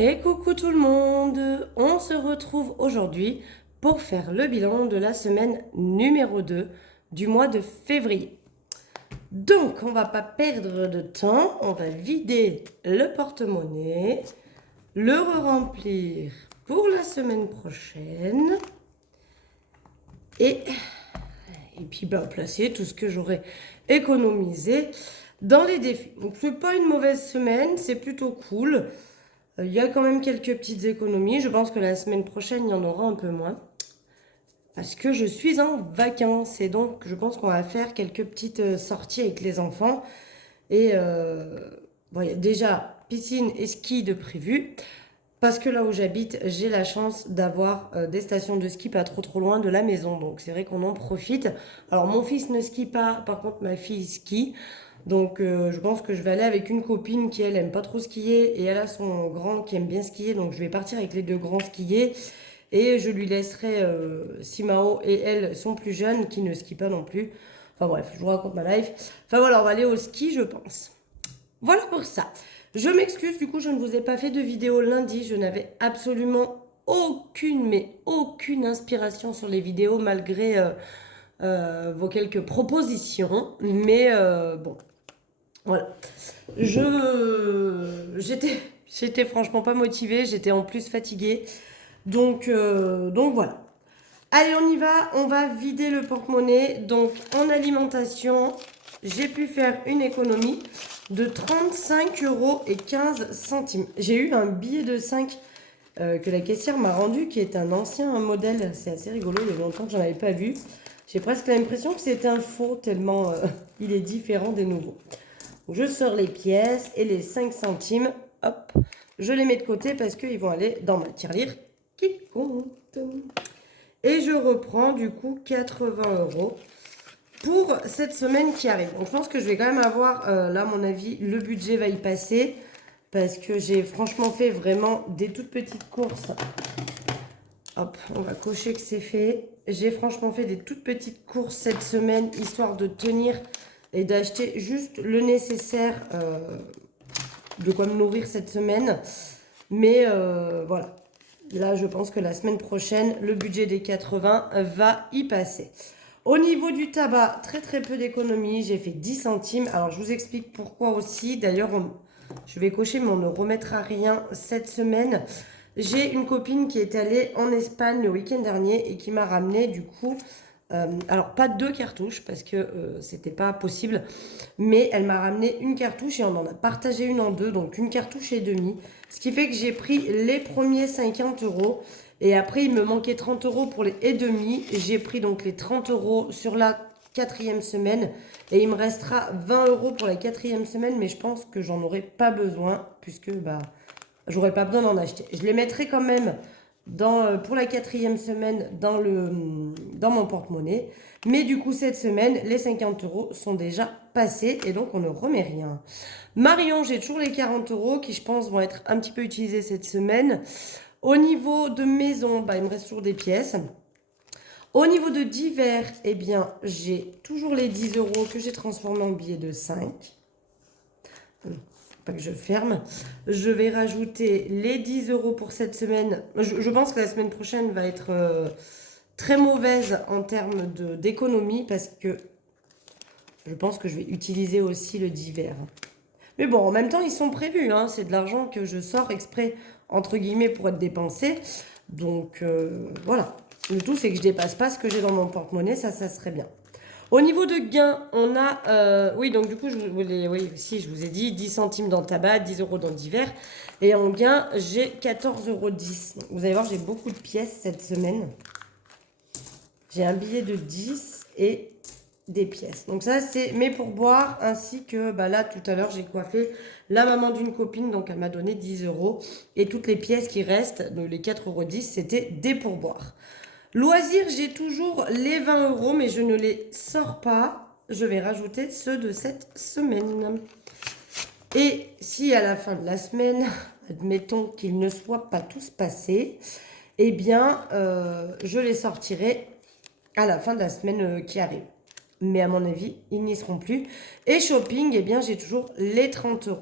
Et coucou tout le monde, on se retrouve aujourd'hui pour faire le bilan de la semaine numéro 2 du mois de février. Donc on va pas perdre de temps, on va vider le porte-monnaie, le remplir pour la semaine prochaine et puis placer tout ce que j'aurai économisé dans les défis. Donc c'est pas une mauvaise semaine, c'est plutôt cool. Il y a quand même quelques petites économies. Je pense que la semaine prochaine, il y en aura un peu moins. Parce que je suis en vacances. Et donc, je pense qu'on va faire quelques petites sorties avec les enfants. Et bon, déjà, piscine et ski de prévu. Parce que là où j'habite, j'ai la chance d'avoir des stations de ski pas trop loin de la maison. Donc c'est vrai qu'on en profite. Alors mon fils ne skie pas, par contre ma fille skie. Donc je pense que je vais aller avec une copine qui elle aime pas trop skier et elle a son grand qui aime bien skier. Donc je vais partir avec les deux grands skier et je lui laisserai Simao et elle sont plus jeunes qui ne skient pas non plus. Enfin bref, je vous raconte ma life. Enfin voilà, on va aller au ski je pense. Voilà pour ça. Je m'excuse, du coup, je ne vous ai pas fait de vidéo lundi. Je n'avais absolument aucune inspiration sur les vidéos malgré vos quelques propositions. Mais bon, voilà. J'étais franchement pas motivée. J'étais en plus fatiguée. Donc voilà. Allez, on y va. On va vider le porte-monnaie. Donc en alimentation, j'ai pu faire une économie de 35,15 €. J'ai eu un billet de 5 que la caissière m'a rendu, qui est un ancien modèle. C'est assez rigolo, il y a longtemps que j'en avais pas vu. J'ai presque l'impression que c'est un faux, tellement il est différent des nouveaux. Je sors les pièces et les 5 centimes, hop, je les mets de côté parce qu'ils vont aller dans ma tirelire qui compte. Et je reprends du coup 80 € pour cette semaine qui arrive. Donc je pense que je vais quand même avoir, là à mon avis, le budget va y passer. Parce que j'ai franchement fait vraiment des toutes petites courses. Hop, on va cocher que c'est fait. J'ai franchement fait des toutes petites courses cette semaine, histoire de tenir et d'acheter juste le nécessaire, de quoi me nourrir cette semaine. Mais voilà. Là, je pense que la semaine prochaine, le budget des 80 va y passer. Au niveau du tabac, très peu d'économies. J'ai fait 10 centimes. Alors, je vous explique pourquoi aussi. D'ailleurs, je vais cocher, mais on ne remettra rien cette semaine. J'ai une copine qui est allée en Espagne le week-end dernier et qui m'a ramené du coup, alors pas 2 cartouches parce que c'était pas possible, mais elle m'a ramené une cartouche et on en a partagé une en deux, donc une cartouche et demie. Ce qui fait que j'ai pris les premiers 50 € et après il me manquait 30 € pour les et demi. J'ai pris donc les 30 € sur la 4e semaine et il me restera 20 € pour la 4e semaine, mais je pense que j'en aurai pas besoin puisque bah j'aurais pas besoin d'en acheter. Je les mettrai quand même pour la 4e semaine dans mon porte-monnaie. Mais du coup, cette semaine, les 50 € sont déjà passés et donc on ne remet rien. Marion, j'ai toujours les 40 € qui, je pense, vont être un petit peu utilisés cette semaine. Au niveau de maison, bah, il me reste toujours des pièces. Au niveau de divers, eh bien, j'ai toujours les 10 € que j'ai transformés en billets de 5. Pas que je ferme. Je vais rajouter les 10 € pour cette semaine. Je pense que la semaine prochaine va être très mauvaise en termes d'économie parce que je pense que je vais utiliser aussi le divers. Mais bon, en même temps, ils sont prévus. Hein. C'est de l'argent que je sors exprès, entre guillemets, pour être dépensé. Donc, voilà. Le tout, c'est que je dépasse pas ce que j'ai dans mon porte-monnaie. Ça serait bien. Au niveau de gains, on a... oui, donc du coup, oui, si, je vous ai dit 10 centimes dans tabac, 10 € dans divers. Et en gain, j'ai 14,10 €. Vous allez voir, j'ai beaucoup de pièces cette semaine. J'ai un billet de 10 et des pièces. Donc ça, c'est mes pourboires, ainsi que bah là, tout à l'heure, j'ai coiffé la maman d'une copine, donc elle m'a donné 10 €. Et toutes les pièces qui restent, les 4,10 €, c'était des pourboires. Loisirs, j'ai toujours les 20 €, mais je ne les sors pas. Je vais rajouter ceux de cette semaine. Et si à la fin de la semaine, admettons qu'ils ne soient pas tous passés, eh bien, je les sortirai à la fin de la semaine qui arrive. Mais à mon avis, ils n'y seront plus. Et shopping, eh bien, j'ai toujours les 30 €.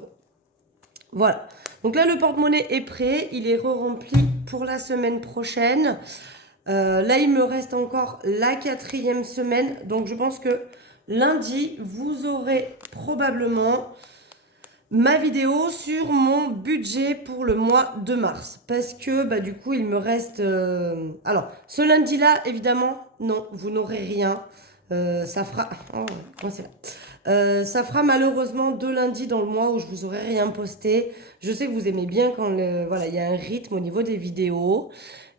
Voilà. Donc là, le porte-monnaie est prêt. Il est re-rempli pour la semaine prochaine. Là, il me reste encore la 4e semaine. Donc, je pense que lundi, vous aurez probablement ma vidéo sur mon budget pour le mois de mars. Parce que, bah, du coup, il me reste... Alors, ce lundi-là, évidemment, non, vous n'aurez rien. Ça fera... Oh, comment c'est là ça fera malheureusement 2 lundis dans le mois où je vous aurai rien posté. Je sais que vous aimez bien quand voilà, il y a un rythme au niveau des vidéos.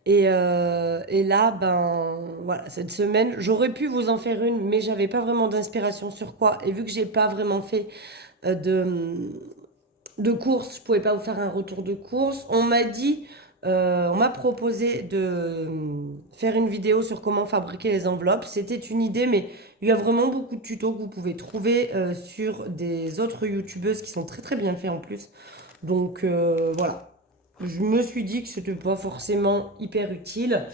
Et là, ben voilà, cette semaine, j'aurais pu vous en faire une, mais j'avais pas vraiment d'inspiration sur quoi. Et vu que j'ai pas vraiment fait de course, je pouvais pas vous faire un retour de course. On m'a proposé de faire une vidéo sur comment fabriquer les enveloppes. C'était une idée, mais il y a vraiment beaucoup de tutos que vous pouvez trouver sur des autres youtubeuses qui sont très très bien faits en plus. Donc voilà. Je me suis dit que c'était pas forcément hyper utile.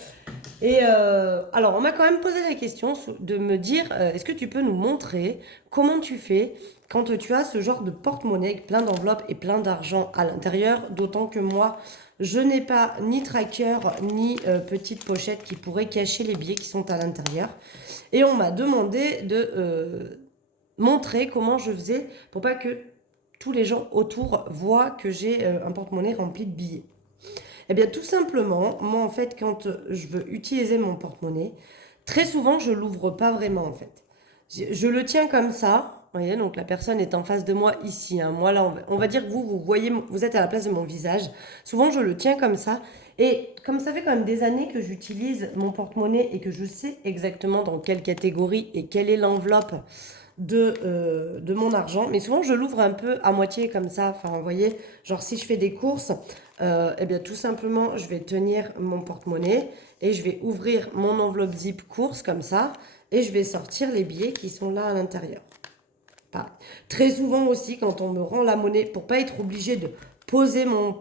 Et alors, on m'a quand même posé la question de me dire, est-ce que tu peux nous montrer comment tu fais quand tu as ce genre de porte-monnaie avec plein d'enveloppes et plein d'argent à l'intérieur, d'autant que moi, je n'ai pas ni tracker ni petite pochette qui pourrait cacher les billets qui sont à l'intérieur. Et on m'a demandé de montrer comment je faisais pour pas que tous les gens autour voient que j'ai un porte-monnaie rempli de billets. Eh bien, tout simplement, moi, en fait, quand je veux utiliser mon porte-monnaie, très souvent, je l'ouvre pas vraiment, en fait. Je le tiens comme ça, vous voyez, donc la personne est en face de moi ici. Hein. Moi, là, on va dire que vous voyez, vous êtes à la place de mon visage. Souvent, je le tiens comme ça. Et comme ça fait quand même des années que j'utilise mon porte-monnaie et que je sais exactement dans quelle catégorie et quelle est l'enveloppe de mon argent. Mais souvent, je l'ouvre un peu à moitié comme ça. Enfin, vous voyez, genre si je fais des courses, eh bien, tout simplement, je vais tenir mon porte-monnaie et je vais ouvrir mon enveloppe zip course comme ça et je vais sortir les billets qui sont là à l'intérieur. Pareil. Très souvent aussi, quand on me rend la monnaie, pour pas être obligé de poser mon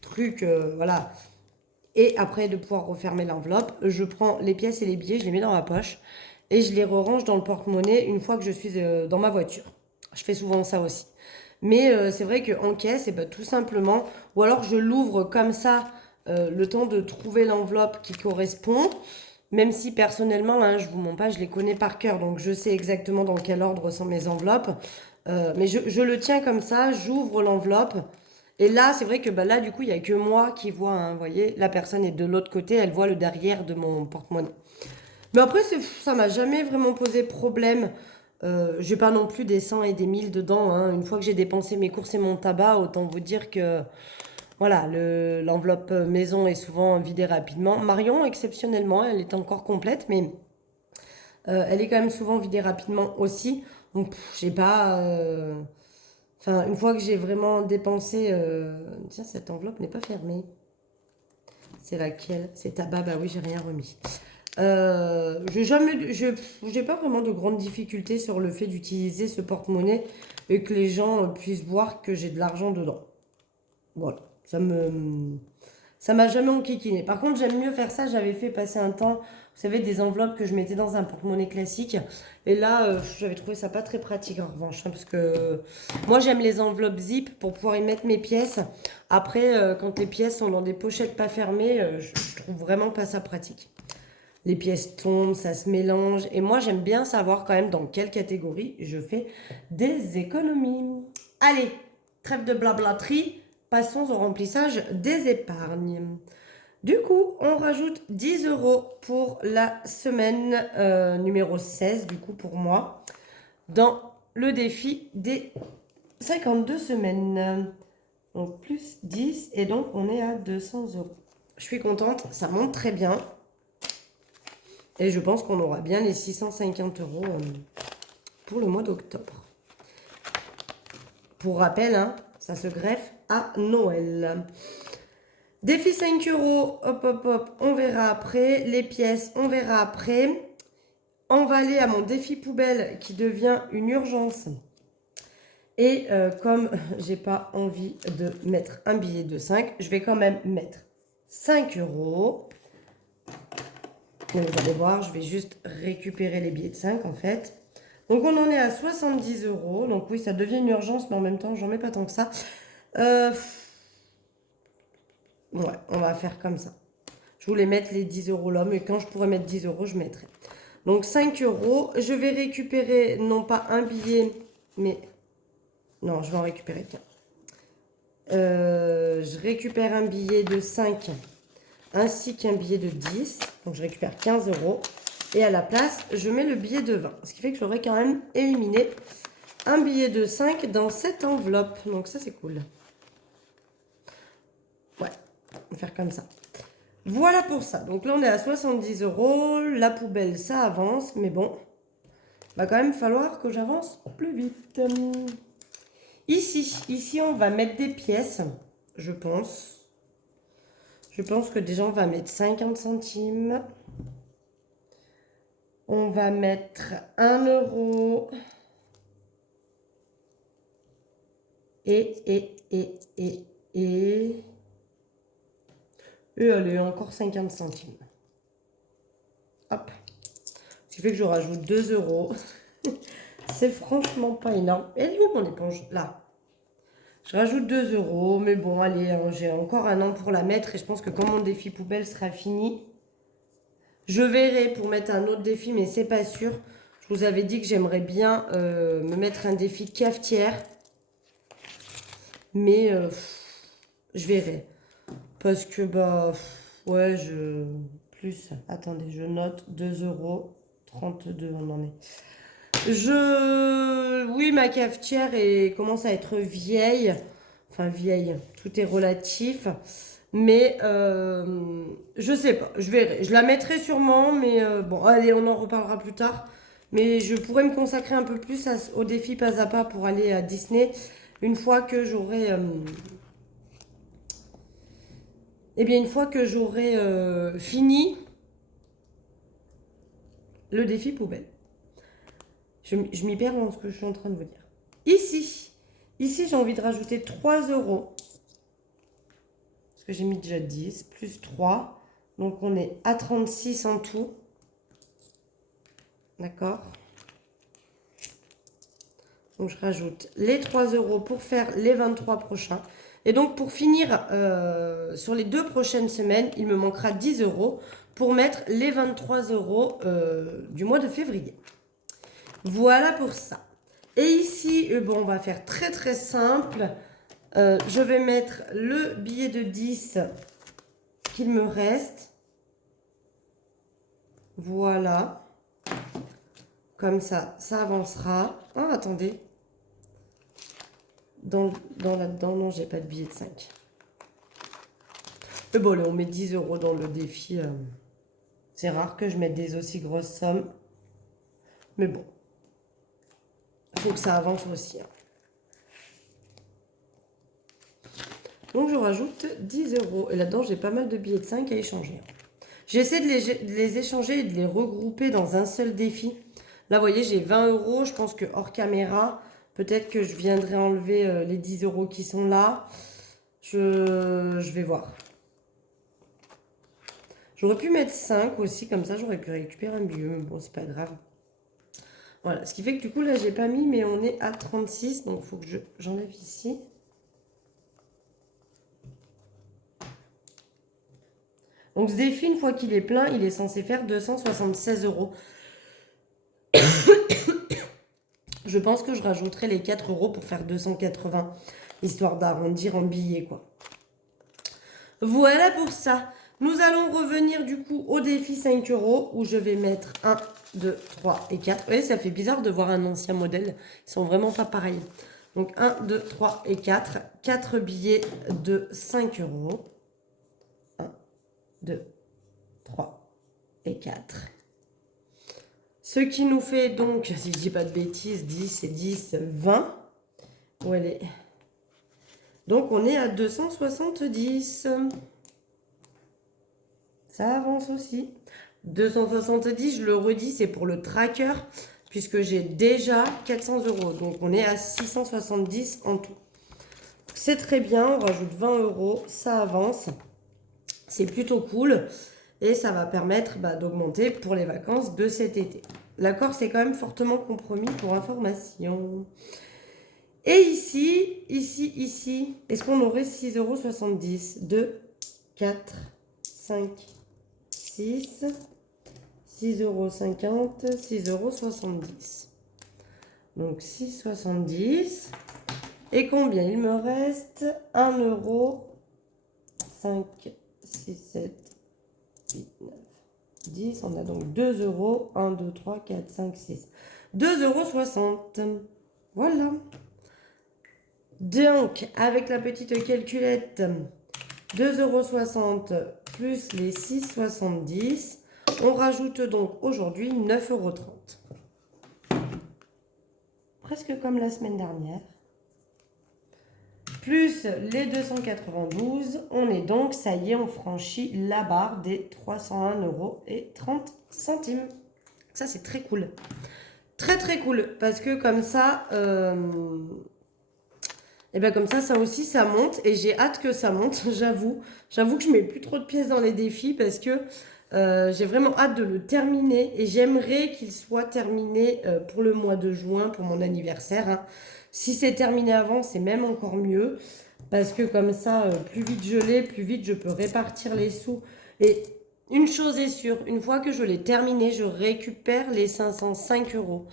truc, voilà, et après de pouvoir refermer l'enveloppe, je prends les pièces et les billets, je les mets dans ma poche et je les range dans le porte-monnaie une fois que je suis dans ma voiture. Je fais souvent ça aussi. Mais c'est vrai qu'en caisse, et ben, tout simplement, ou alors je l'ouvre comme ça, le temps de trouver l'enveloppe qui correspond. Même si personnellement, hein, je vous mens pas, je les connais par cœur, donc je sais exactement dans quel ordre sont mes enveloppes. Mais je le tiens comme ça, j'ouvre l'enveloppe. Et là, c'est vrai que bah, là, du coup, il n'y a que moi qui vois, hein, vous voyez, la personne est de l'autre côté, elle voit le derrière de mon porte-monnaie. Mais après, ça m'a jamais vraiment posé problème. J'ai pas non plus des 100 et des 1000 dedans. Hein. Une fois que j'ai dépensé mes courses et mon tabac, autant vous dire que voilà, l'enveloppe maison est souvent vidée rapidement. Marion, exceptionnellement, elle est encore complète, mais elle est quand même souvent vidée rapidement aussi. Donc, j'ai pas. Enfin, une fois que j'ai vraiment dépensé. Tiens, cette enveloppe n'est pas fermée. C'est laquelle? C'est tabac, bah oui, j'ai rien remis. J'ai pas vraiment de grandes difficultés sur le fait d'utiliser ce porte-monnaie et que les gens puissent voir que j'ai de l'argent dedans. Voilà, ça m'a jamais enquiquiné. Par contre, j'aime mieux faire ça. J'avais fait passer un temps, vous savez, des enveloppes que je mettais dans un porte-monnaie classique. Et là, j'avais trouvé ça pas très pratique en revanche, hein, parce que moi, j'aime les enveloppes zip pour pouvoir y mettre mes pièces. Après, quand les pièces sont dans des pochettes pas fermées, je trouve vraiment pas ça pratique. Les pièces tombent, ça se mélange. Et moi, j'aime bien savoir quand même dans quelle catégorie je fais des économies. Allez, trêve de blablaterie, passons au remplissage des épargnes. Du coup, on rajoute 10 euros pour la semaine numéro 16, du coup pour moi, dans le défi des 52 semaines. Donc plus 10 et donc on est à 200 euros. Je suis contente, ça monte très bien. Et je pense qu'on aura bien les 650 euros pour le mois d'octobre. Pour rappel, hein, ça se greffe à Noël. Défi 5 euros, hop hop hop, on verra après. Les pièces, on verra après. On va aller à mon défi poubelle qui devient une urgence. Et comme j'ai pas envie de mettre un billet de 5, je vais quand même mettre 5 euros. Et vous allez voir, je vais juste récupérer les billets de 5 en fait. Donc on en est à 70 euros. Donc oui, ça devient une urgence, mais en même temps, j'en mets pas tant que ça. Ouais, on va faire comme ça. Je voulais mettre les 10 euros là, mais quand je pourrais mettre 10 euros, je mettrai. Donc 5 euros. Je vais récupérer non pas un billet, mais... Non, je vais en récupérer qu'un. Je récupère un billet de 5 ainsi qu'un billet de 10. Donc je récupère 15 euros. Et à la place, je mets le billet de 20. Ce qui fait que j'aurai quand même éliminé un billet de 5 dans cette enveloppe. Donc ça, c'est cool. Ouais, on va faire comme ça. Voilà pour ça. Donc là, on est à 70 euros. La poubelle, ça avance. Mais bon, va quand même falloir que j'avance plus vite. Ici, on va mettre des pièces, je pense. Je pense que déjà, on va mettre 50 centimes. On va mettre 1 euro. Et allez, encore 50 centimes. Hop. Ce qui fait que je rajoute 2 euros. C'est franchement pas énorme. Elle est où mon éponge? Là. Je rajoute 2 euros. Mais bon, allez, hein, j'ai encore un an pour la mettre. Et je pense que quand mon défi poubelle sera fini, je verrai pour mettre un autre défi, mais c'est pas sûr. Je vous avais dit que j'aimerais bien me mettre un défi cafetière. Mais je verrai. Parce que, bah, ouais, attendez, je note 2 euros. 32, on en est. Oui, ma cafetière commence à être vieille. Enfin, vieille, tout est relatif. Mais je sais pas, je verrai. Je la mettrai sûrement, mais bon, allez, on en reparlera plus tard. Mais je pourrais me consacrer un peu plus au défi pas à pas pour aller à Disney une fois que j'aurai... eh bien, une fois que j'aurai fini le défi poubelle. Je m'y perds dans ce que je suis en train de vous dire. Ici j'ai envie de rajouter 3 euros. Parce que j'ai mis déjà 10, plus 3. Donc on est à 36 en tout. D'accord? Donc je rajoute les 3 euros pour faire les 23 prochains. Et donc pour finir sur les 2 prochaines semaines, il me manquera 10 euros pour mettre les 23 euros du mois de février. Voilà pour ça. Et ici, bon, on va faire très très simple. Je vais mettre le billet de 10 qu'il me reste. Voilà. Comme ça, ça avancera. Ah, attendez. Là-dedans, non, j'ai pas de billet de 5. Mais bon, là, on met 10 euros dans le défi. C'est rare que je mette des aussi grosses sommes. Mais bon. Il faut que ça avance aussi. Hein. Donc, je rajoute 10 euros. Et là-dedans, j'ai pas mal de billets de 5 à échanger. J'essaie de les échanger et de les regrouper dans un seul défi. Là, vous voyez, j'ai 20 euros. Je pense que hors caméra, peut-être que je viendrai enlever les 10 euros qui sont là. Je vais voir. J'aurais pu mettre 5 aussi, comme ça, j'aurais pu récupérer un billet. Mais bon, c'est pas grave. Voilà, ce qui fait que du coup, là, j'ai pas mis, mais on est à 36. Donc, il faut que j'enlève ici. Donc, ce défi, une fois qu'il est plein, il est censé faire 276 euros. Je pense que je rajouterai les 4 euros pour faire 280, histoire d'arrondir en billets, quoi. Voilà pour ça. Nous allons revenir du coup au défi 5 euros, où je vais mettre 1, 2, 3 et 4. Vous voyez, ça fait bizarre de voir un ancien modèle. Ils sont vraiment pas pareils. Donc 1, 2, 3 et 4. 4 billets de 5 euros. 1, 2, 3 et 4. Ce qui nous fait donc, si je dis pas de bêtises, 10 et 10, 20. Où elle est? Donc on est à 270. Ça avance aussi. 270, je le redis, c'est pour le tracker, puisque j'ai déjà 400 euros. Donc on est à 670 en tout. C'est très bien, on rajoute 20 euros, ça avance. C'est plutôt cool. Et ça va permettre d'augmenter pour les vacances de cet été. L'accord, c'est quand même fortement compromis pour information. Et ici, est-ce qu'on aurait 6,70 € de 4, 5, 6, 6,50 €, 6,70 €. Donc 6,70 €. Et combien il me reste? 1 €, 5, 6, 7, 8, 9, 10. On a donc 2 €. 1, 2, 3, 4, 5, 6. 2,60 €. Voilà. Donc, avec la petite calculette, 2,60 € plus les 6,70 €, on rajoute donc aujourd'hui 9,30 €. Presque comme la semaine dernière. Plus les 292, on est donc, ça y est, on franchit la barre des 301,30 €. Ça, c'est très cool. Très, très cool. Parce que comme ça, et bien comme ça aussi, ça monte. Et j'ai hâte que ça monte, j'avoue. J'avoue que je mets plus trop de pièces dans les défis parce que j'ai vraiment hâte de le terminer. Et j'aimerais qu'il soit terminé pour le mois de juin, pour mon anniversaire, hein. Si c'est terminé avant, c'est même encore mieux. Parce que comme ça, plus vite je l'ai, plus vite je peux répartir les sous. Et une chose est sûre, une fois que je l'ai terminé, je récupère les 505 €.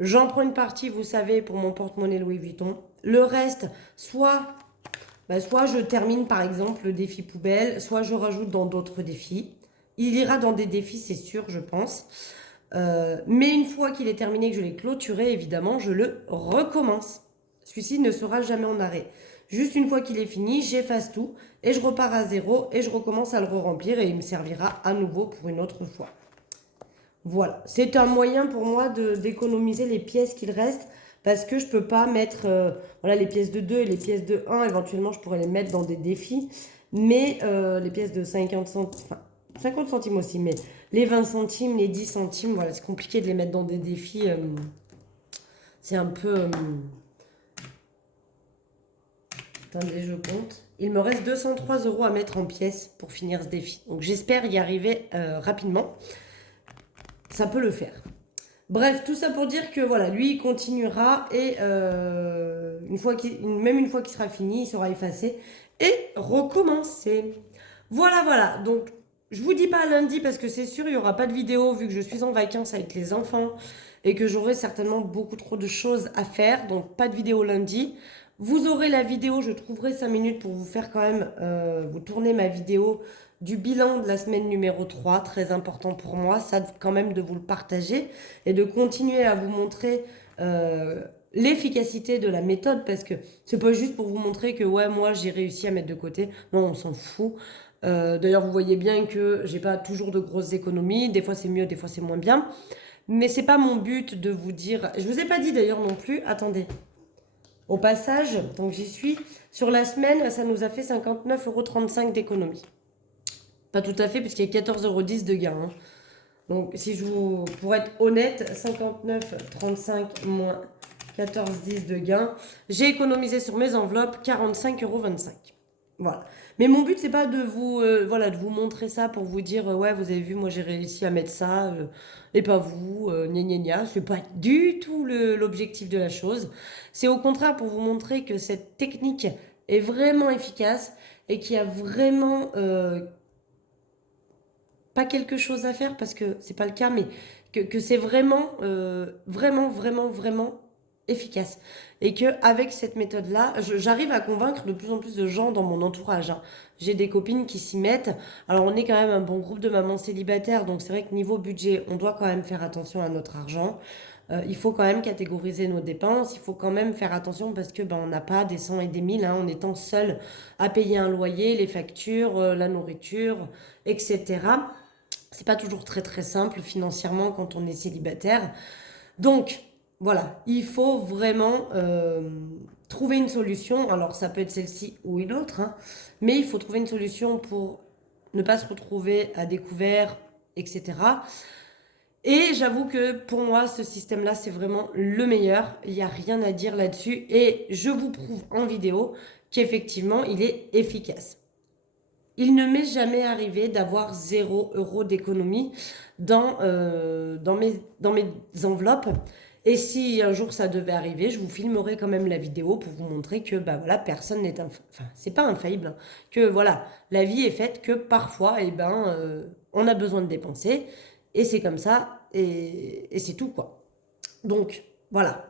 J'en prends une partie, vous savez, pour mon porte-monnaie Louis Vuitton. Le reste, soit je termine par exemple le défi poubelle, soit je rajoute dans d'autres défis. Il ira dans des défis, c'est sûr, je pense. Mais une fois qu'il est terminé, que je l'ai clôturé, évidemment, je le recommence. Celui-ci ne sera jamais en arrêt. Juste une fois qu'il est fini, j'efface tout et je repars à zéro et je recommence à le remplir et il me servira à nouveau pour une autre fois. Voilà, c'est un moyen pour moi d'économiser les pièces qu'il reste parce que je ne peux pas mettre voilà, les pièces de 2 et les pièces de 1. Éventuellement, je pourrais les mettre dans des défis. Mais les pièces de 50 centimes, enfin 50 centimes aussi, mais les 20 centimes, les 10 centimes, voilà, c'est compliqué de les mettre dans des défis. C'est un peu... Attendez, je compte. Il me reste 203 € à mettre en pièces pour finir ce défi. Donc j'espère y arriver rapidement. Ça peut le faire. Bref, tout ça pour dire que voilà, lui, il continuera et même une fois qu'il sera fini, il sera effacé et recommencer. Voilà, voilà. Donc, je vous dis pas lundi parce que c'est sûr, il n'y aura pas de vidéo vu que je suis en vacances avec les enfants et que j'aurai certainement beaucoup trop de choses à faire. Donc, pas de vidéo lundi. Vous aurez la vidéo, je trouverai 5 minutes pour vous faire quand même, vous tourner ma vidéo du bilan de la semaine numéro 3, très important pour moi, ça quand même de vous le partager et de continuer à vous montrer l'efficacité de la méthode parce que c'est pas juste pour vous montrer que ouais, moi j'ai réussi à mettre de côté, non, on s'en fout. D'ailleurs, vous voyez bien que j'ai pas toujours de grosses économies, des fois c'est mieux, des fois c'est moins bien, mais c'est pas mon but de vous dire, je vous ai pas dit d'ailleurs non plus, attendez. Au passage, donc j'y suis, sur la semaine, ça nous a fait 59,35 € d'économie. Pas tout à fait, puisqu'il y a 14,10 € de gain. Hein. Donc, pour être honnête, 59,35 moins 14,10 € de gain, j'ai économisé sur mes enveloppes 45,25 €. Voilà. Mais mon but, c'est pas de vous, de vous montrer ça pour vous dire, ouais, vous avez vu, moi j'ai réussi à mettre ça, et pas vous, gna gna gna. C'est pas du tout l'objectif de la chose. C'est au contraire pour vous montrer que cette technique est vraiment efficace et qu'il y a vraiment pas quelque chose à faire parce que c'est pas le cas, mais que c'est vraiment, vraiment efficace. Et qu'avec cette méthode-là, j'arrive à convaincre de plus en plus de gens dans mon entourage. Hein. J'ai des copines qui s'y mettent. Alors, on est quand même un bon groupe de mamans célibataires, donc c'est vrai que niveau budget, on doit quand même faire attention à notre argent. Il faut quand même catégoriser nos dépenses, il faut quand même faire attention parce que on n'a pas des 100 et des 1000 hein, en étant seul à payer un loyer, les factures, la nourriture, etc. C'est pas toujours très très simple financièrement quand on est célibataire. Donc, voilà, il faut vraiment trouver une solution. Alors, ça peut être celle-ci ou une autre, hein, mais il faut trouver une solution pour ne pas se retrouver à découvert, etc. Et j'avoue que pour moi, ce système-là, c'est vraiment le meilleur. Il n'y a rien à dire là-dessus. Et je vous prouve en vidéo qu'effectivement, il est efficace. Il ne m'est jamais arrivé d'avoir 0 € d'économie dans mes enveloppes. Et si un jour ça devait arriver, je vous filmerai quand même la vidéo pour vous montrer que bah voilà, personne n'est enfin, c'est pas infaillible, hein. Que voilà, la vie est faite que parfois, eh ben, on a besoin de dépenser et c'est comme ça et c'est tout quoi. Donc voilà,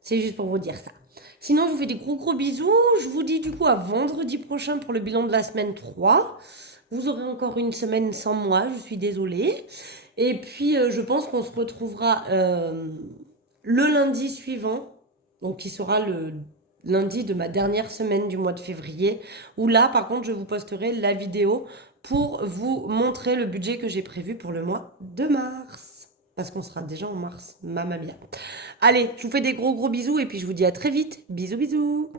c'est juste pour vous dire ça. Sinon, je vous fais des gros gros bisous. Je vous dis du coup à vendredi prochain pour le bilan de la semaine 3. Vous aurez encore une semaine sans moi, je suis désolée. Et puis, je pense qu'on se retrouvera le lundi suivant, donc qui sera le lundi de ma dernière semaine du mois de février, où là, par contre, je vous posterai la vidéo pour vous montrer le budget que j'ai prévu pour le mois de mars. Parce qu'on sera déjà en mars, mamma mia. Allez, je vous fais des gros gros bisous et puis je vous dis à très vite. Bisous bisous.